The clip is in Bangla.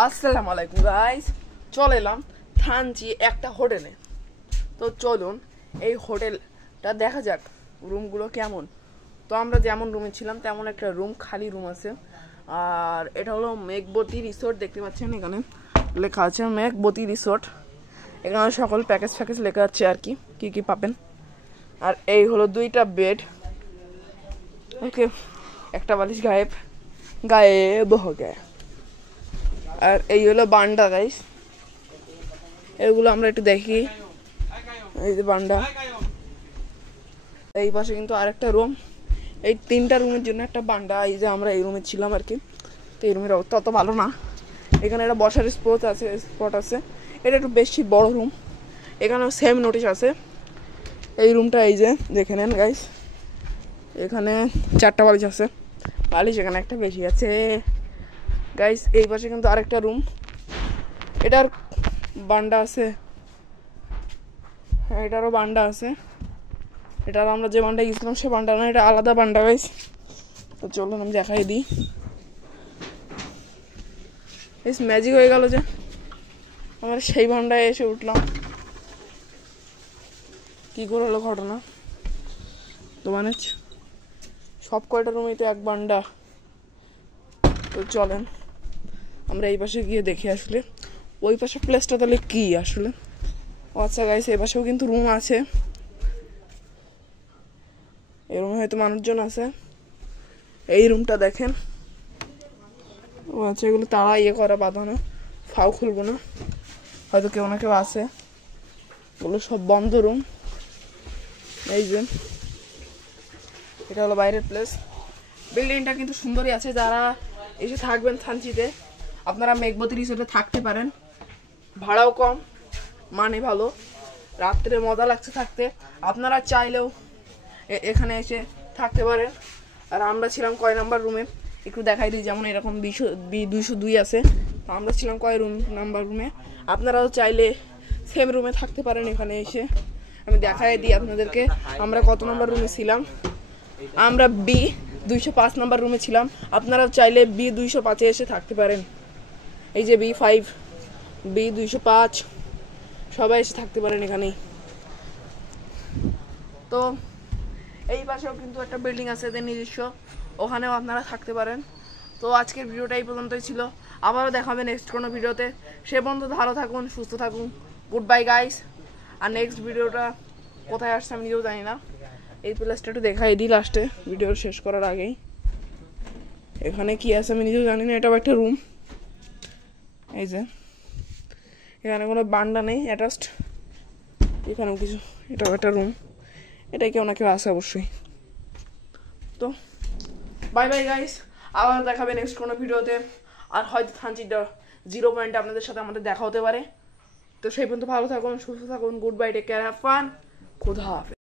আসসালামু আলাইকুম গাইস, চলে এলাম থানচি একটা হোটেলে। তো চলুন এই হোটেলটা দেখা যাক রুমগুলো কেমন। তো আমরা যেমন রুমে ছিলাম তেমন একটা রুম, খালি রুম আছে। আর এটা হলো মেঘবতী রিসোর্ট, দেখতে পাচ্ছেন এখানে লেখা আছে মেঘবতী রিসোর্ট। এখানে সকল প্যাকেজ লেখা আছে আর কি কি পাবেন। আর এই হলো দুইটা বেড, ওকে, একটা বালিশ গায়েব হয়ে গেছে। আর এই হলো বান্ডা গাইস, এগুলো আমরা একটু দেখি। এই যে বান্ডা, এই পাশে কিন্তু আরেকটা রুম, এই তিনটা রুমের জন্য একটা বান্ডা। এই যে আমরা এই রুমে ছিলাম আর কি। তো এই রুমের অবস্থা অত ভালো না, এখানে একটা বসার স্পট আছে। এটা একটু বেশি বড় রুম, এখানেও সেম নোটিশ আছে। এই রুমটা এই যে দেখে নেন গাইস, এখানে 4টা বালিশ আছে, বালিশ এখানে একটা বেশি আছে গাইস। এই পাশে কিন্তু আরেকটা রুম, এটার বান্ডা আছে, এটারও বান্ডা আছে। এটার আমরা যে বান্ডা গেছিলাম সে বান্ডা না, এটা আলাদা বান্ডা গাইস। তো চলুন আমি দেখাই দিই। বেশ ম্যাজিক হয়ে গেল যে আমরা সেই বান্ডায় এসে উঠলাম। কি করে হলো ঘটনা, তো মানে সব কয়টা রুমেই তো এক বান্ডা। তো চলেন আমরা এই পাশে গিয়ে দেখে আসলে ওই পাশে প্লেসটা তাহলে কি আসলে। আচ্ছা গাইস, এই পাশেও কিন্তু রুম আছে, এই রুমে হয়তো মানুষজন আছে। এই রুমটা দেখেন, ও আচ্ছা, এগুলো তারা করা বাঁধানো, ফাও খুলবো না, হয়তো কেউ না কেউ আছে। এগুলো সব বন্ধ রুম। এই যে এটা হলো বাইরের প্লেস। বিল্ডিংটা কিন্তু সুন্দরই আছে। যারা এসে থাকবেন থানচিতে, আপনারা মেঘবতী রিসোর্টে থাকতে পারেন। ভাড়াও কম, মানে ভালো, রাত্রে মজা লাগছে থাকতে। আপনারা চাইলেও এখানে এসে থাকতে পারেন। আর আমরা ছিলাম কয় নাম্বার রুমে একটু দেখাই দিই। যেমন এরকম 202 আছে, তো আমরা ছিলাম কয় নাম্বার রুমে। আপনারাও চাইলে সেম রুমে থাকতে পারেন। এখানে এসে আমি দেখাই দিই আপনাদেরকে আমরা কত নম্বর রুমে ছিলাম। আমরা B205 নাম্বার রুমে ছিলাম। আপনারাও চাইলে B205-এ এসে থাকতে পারেন। এই যে B5, B205 সবাই এসে থাকতে পারেন এখানেই। তো এই পাশেও কিন্তু একটা বিল্ডিং আছে এদের নিজস্ব, ওখানেও আপনারা থাকতে পারেন। তো আজকের ভিডিওটা এই পর্যন্তই ছিল, আবারও দেখাবে নেক্সট কোনো ভিডিওতে। সে পর্যন্ত ভালো থাকুন, সুস্থ থাকুন, গুড বাই গাইস। আর নেক্সট ভিডিওটা কোথায় আসছে আমি নিজেও জানি না। এই প্লেসটা একটু দেখাই দিই লাস্টে ভিডিও শেষ করার আগেই। এখানে কি আছে আমি নিজেও জানি না, এটাও একটা রুম। এই যে এখানে কোনো বান্ডা নেই, অ্যাটাচড এখানেও কিছু, এটাও একটা রুম। এটাই কেউ না কেউ আছে অবশ্যই। তো বাই বাই গাইস, আবার দেখাবে নেক্সট কোনো ভিডিওতে। আর হয়তো থানচিটা 0 পয়েন্টে আপনাদের সাথে আমাদের দেখা হতে পারে। তো সেই পর্যন্ত ভালো থাকুন, সুস্থ থাকুন, good bye, take care, have fun, খুদা হাফেজ।